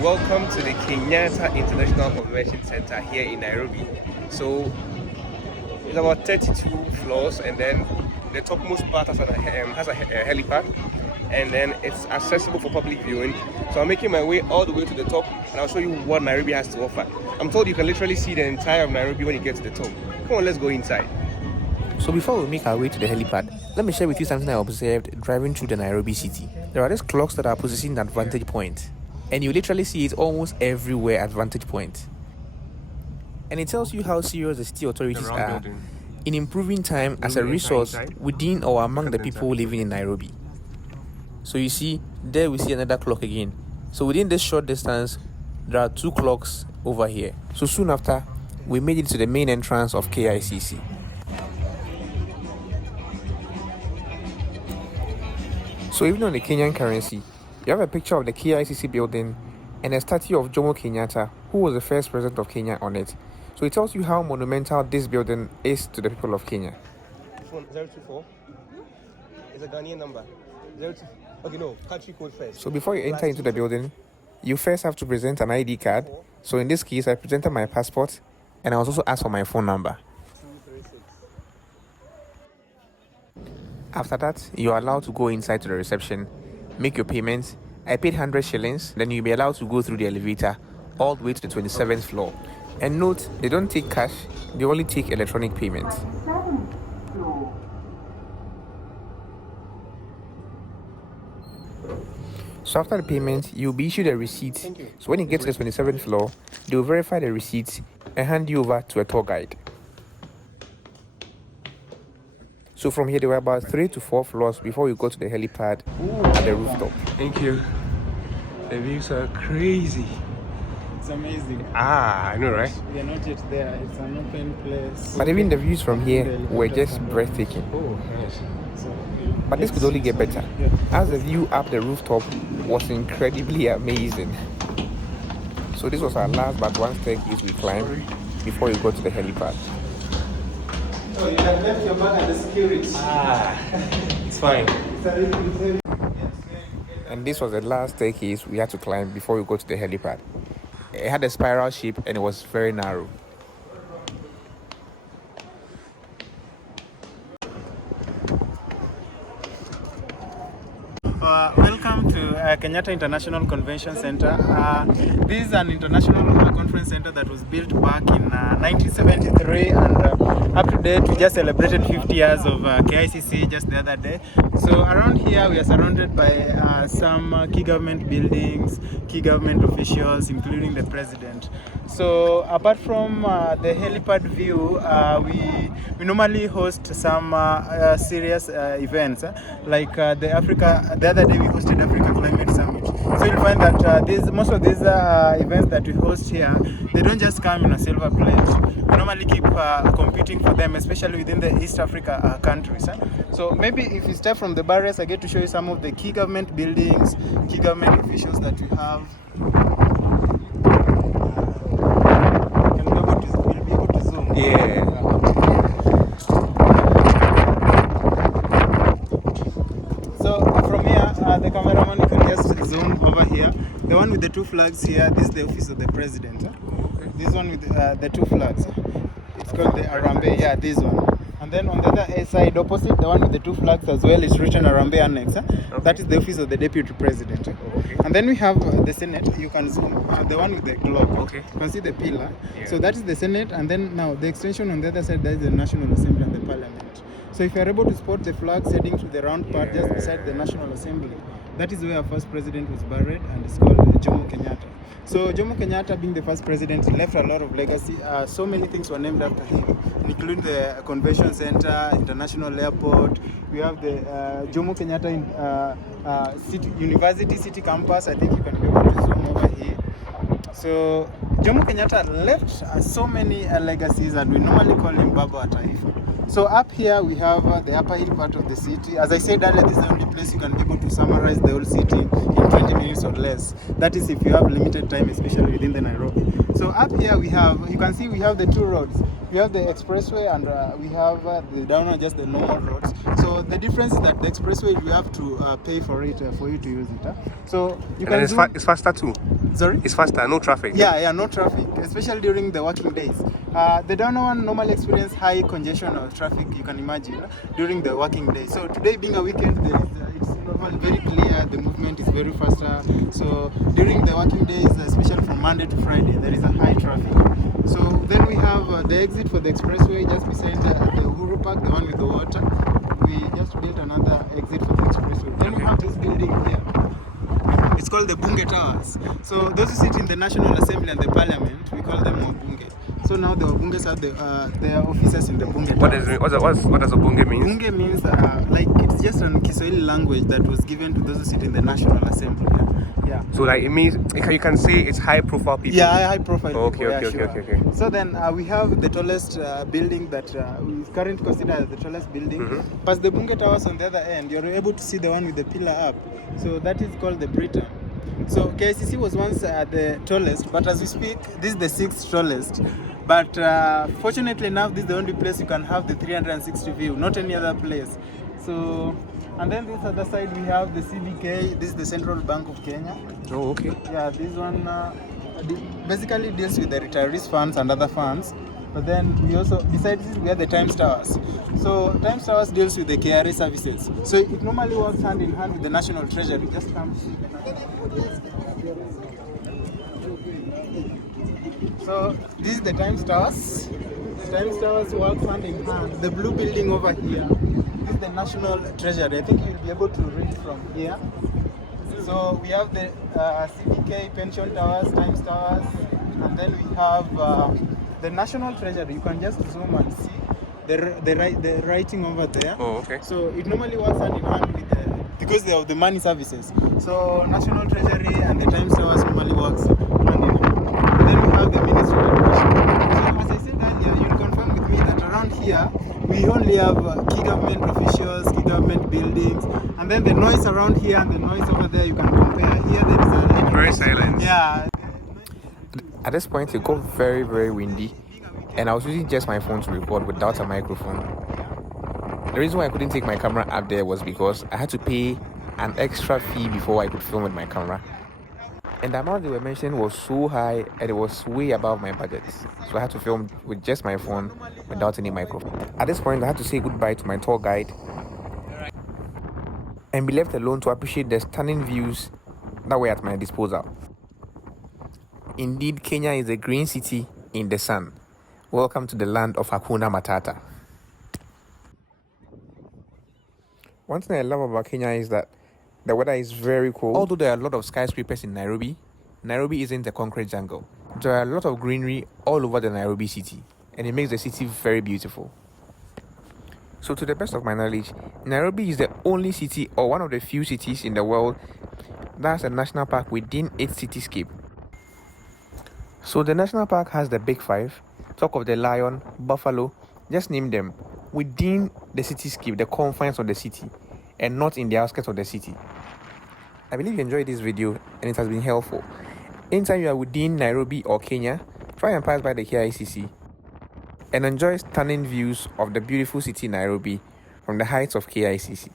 welcome to the Kenyatta International Convention Center here in Nairobi. So it's about 32 floors, and then the topmost part has a helipad, and then it's accessible for public viewing. So I'm making my way all the way to the top, and I'll show you what Nairobi has to offer. I'm told you can literally see the entire of Nairobi when you get to the top. Come on, let's go inside. So before we make our way to the helipad, let me share with you something I observed driving through the Nairobi city. There are these clocks that are positioned at vantage point, and you literally see it almost everywhere at vantage point. And it tells you how serious the city authorities are in improving time as a resource within or among the people living in Nairobi. So you see, there we see another clock again. So within this short distance, there are two clocks over here. So soon after, we made it to the main entrance of KICC. So even on the Kenyan currency, you have a picture of the KICC building and a statue of Jomo Kenyatta, who was the first president of Kenya, on it. So it tells you how monumental this building is to the people of Kenya. Phone 024. It's a Ghanaian number. 02. Okay, no, country code first. So before you enter into the building, you first have to present an ID card. So in this case, I presented my passport, and I was also asked for my phone number. 236. After that, you are allowed to go inside to the reception, make your payments. I paid 100 shillings, then you'll be allowed to go through the elevator all the way to the 27th floor. And note, they don't take cash, they only take electronic payments. So after the payment, you'll be issued a receipt. So when you get to the 27th floor, they'll verify the receipt and hand you over to a tour guide. So from here, there were about 3 to 4 floors before you go to the helipad at the rooftop. Thank you. The views are crazy. It's amazing. I know, right? We are not yet there. It's an open place. But even the views from here were just breathtaking. Oh, nice. But this could only get better, as the view up the rooftop was incredibly amazing. So this was our last but one staircase we climbed before you go to the helipad. Oh, you have left your bag at the security. It's fine. And this was the last staircase we had to climb before we go to the helipad. It had a spiral shape and it was very narrow. Welcome to Kenyatta International Convention Center. This is an international conference center that was built back in 1973, and up to date we just celebrated 50 years of KICC just the other day. So around here we are surrounded by some key government buildings, key government officials, including the president. So apart from the helipad view, we normally host some serious events like the other day we hosted Africa Climate Summit. So you'll find that most of these events that we host here, they don't just come in a silver plate. We normally keep competing for them, especially within the East Africa countries. So maybe if you step from the barriers, I get to show you some of the key government buildings, key government officials that we have. We'll be able to zoom. Yeah. The cameraman, you can just zoom over here. The one with the two flags here, this is the office of the president. Okay. This one with the two flags, it's called the Arambe. Yeah, this one. And then on the other side opposite, the one with the two flags as well, is written Arambe Annex. Okay. That is the office of the deputy president. Okay. And then we have the Senate. You can zoom the one with the globe. Okay. You can see the pillar. Yeah. So that is the Senate, and then now the extension on the other side, that is the National Assembly and the Parliament. So if you are able to spot the flag heading to the round part just beside the National Assembly, that is where our first president was buried, and it's called Jomo Kenyatta. So Jomo Kenyatta, being the first president, he left a lot of legacy. So many things were named after him, including the Convention Center, International Airport. We have the Jomo Kenyatta University City Campus. I think you can be able to zoom over here. So Jomo Kenyatta left so many legacies, and we normally call him Baba wa Taifa. So up here we have the upper hill part of the city. As I said earlier, this is the only place you can be able to summarize the whole city in 20 minutes or less. That is if you have limited time, especially within the Nairobi. So up here we have, you can see we have the two roads. We have the expressway and we have the down one, just the normal roads. So the difference is that the expressway you have to pay for it for you to use it. So you can it's faster too. Sorry? It's faster, no traffic. Yeah, no traffic, especially during the working days. The down one normally experience high congestion of traffic, you can imagine, during the working day. So today being a weekend, it's normally very clear, the movement is very faster. So during the working days, especially from Monday to Friday, there is a high traffic. So then we have the exit for the expressway just beside the Uhuru Park, the one with the water. We just built another exit for the expressway. Then we have this building here. It's called the Bunge Towers. So those who sit in the National Assembly and the Parliament, we call them Wabunge. So now the Wabunges have their offices in the Bunge Towers. What does a bunge mean? Bunge means like it's just an Kiswahili language that was given to those who sit in the National Assembly. Yeah. So like it means you can say it's high profile people. Yeah, high profile. Okay, people, okay. So then we have the tallest building that is currently considered the tallest building. Past the Bunge Towers on the other end, you're able to see the one with the pillar up. So that is called the Britain. So KICC was once the tallest, but as we speak, this is the 6th tallest. But fortunately enough, this is the only place you can have the 360 view, not any other place. So, and then this other side we have the CBK. This is the Central Bank of Kenya. Oh, okay. Yeah, this one basically deals with the retirees funds and other funds. But then we also, besides this, we have the Times Towers. So Times Towers deals with the KRA services. So it normally works hand in hand with the National Treasury. Just come see the So this is the Times Towers. Times Towers works hand in hand. The blue building over here, this is the National Treasury. I think you'll be able to read from here. So we have the CBK Pension Towers, Times Towers, and then we have the National Treasury. You can just zoom and see the writing over there. Oh, okay. So it normally works hand in hand with because they have the money services. So National Treasury and the Times Towers normally works hand in hand. And then we have the Ministry of Education. So as I said earlier, you'll confirm with me that around here we only have key government officials, key government buildings, and then the noise around here and the noise over there you can compare. Here there is a little Very silent. Yeah. At this point, it got very, very windy, and I was using just my phone to record without a microphone. The reason why I couldn't take my camera up there was because I had to pay an extra fee before I could film with my camera. And the amount they were mentioning was so high and it was way above my budget. So I had to film with just my phone without any microphone. At this point, I had to say goodbye to my tour guide and be left alone to appreciate the stunning views that were at my disposal. Indeed, Kenya is a green city in the sun. Welcome to the land of Hakuna Matata. One thing I love about Kenya is that the weather is very cold. Although there are a lot of skyscrapers in Nairobi, Nairobi isn't a concrete jungle. There are a lot of greenery all over the Nairobi city, and it makes the city very beautiful. So to the best of my knowledge, Nairobi is the only city or one of the few cities in the world that has a national park within its cityscape. So the national park has the big five, talk of the lion, buffalo, just name them, within the cityscape, the confines of the city, and not in the outskirts of the city. I believe you enjoyed this video and it has been helpful. Anytime you are within Nairobi or Kenya, try and pass by the KICC and enjoy stunning views of the beautiful city Nairobi from the heights of KICC.